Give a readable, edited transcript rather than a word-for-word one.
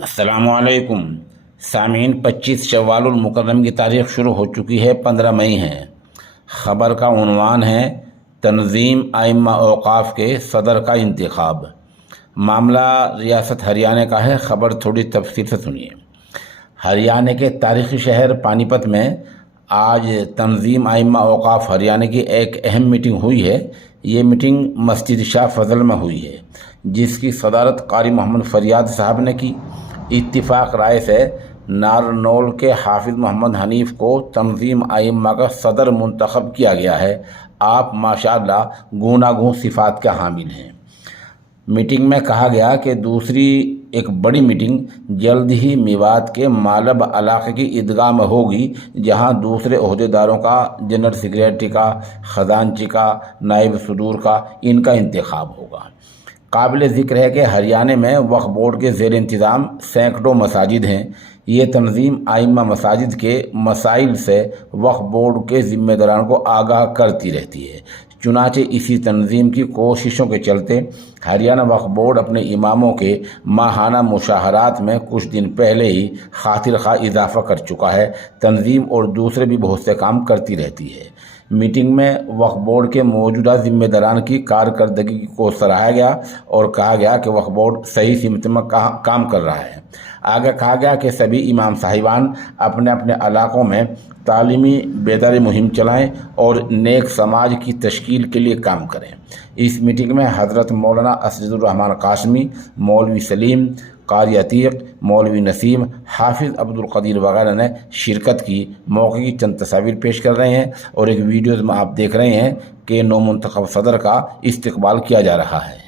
السلام علیکم سامعین، 25 شوال المکرم کی تاریخ شروع ہو چکی ہے، 15 مئی ہے۔ خبر کا عنوان ہے تنظیم ائمہ اوقاف کے صدر کا انتخاب۔ معاملہ ریاست ہریانہ کا ہے۔ خبر تھوڑی تفصیل سے سنیے۔ ہریانہ کے تاریخی شہر پانی پت میں آج تنظیم ائمہ اوقاف ہریانہ کی ایک اہم میٹنگ ہوئی ہے۔ یہ میٹنگ مسجد شاہ فضل میں ہوئی ہے، جس کی صدارت قاری محمد فریاد صاحب نے کی۔ اتفاق رائے سے نارنول کے حافظ محمد حنیف کو تنظیم ائمہ کا صدر منتخب کیا گیا ہے۔ آپ ماشاءاللہ گوناگون صفات کے حامل ہیں۔ میٹنگ میں کہا گیا کہ دوسری ایک بڑی میٹنگ جلد ہی میوات کے مالب علاقے کی عیدگاہ میں ہوگی، جہاں دوسرے عہدیداروں کا، جنرل سیکریٹری کا، خزانچی کا، نائب صدور کا، ان کا انتخاب ہوگا۔ قابل ذکر ہے کہ ہریانہ میں وقف بورڈ کے زیر انتظام سینکڑوں مساجد ہیں۔ یہ تنظیم ائمہ مساجد کے مسائل سے وقف بورڈ کے ذمہ داران کو آگاہ کرتی رہتی ہے۔ چنانچہ اسی تنظیم کی کوششوں کے چلتے ہریانہ وقف بورڈ اپنے اماموں کے ماہانہ مشاہرات میں کچھ دن پہلے ہی خاطر خواہ اضافہ کر چکا ہے۔ تنظیم اور دوسرے بھی بہت سے کام کرتی رہتی ہے۔ میٹنگ میں وقف بورڈ کے موجودہ ذمہ داران کی کارکردگی کو سراہا گیا اور کہا گیا کہ وقف بورڈ صحیح سمت میں کام کر رہا ہے۔ آگے کہا گیا کہ سبھی امام صاحبان اپنے اپنے علاقوں میں تعلیمی بیداری مہم چلائیں اور نیک سماج کی تشکیل کے لیے کام کریں۔ اس میٹنگ میں حضرت مولانا اسد الرحمن قاسمی، مولوی سلیم، قاری عتیق، مولوی نسیم، حافظ عبد القدیر وغیرہ نے شرکت کی۔ موقع کی چند تصاویر پیش کر رہے ہیں اور ایک ویڈیوز میں آپ دیکھ رہے ہیں کہ نو منتخب صدر کا استقبال کیا جا رہا ہے۔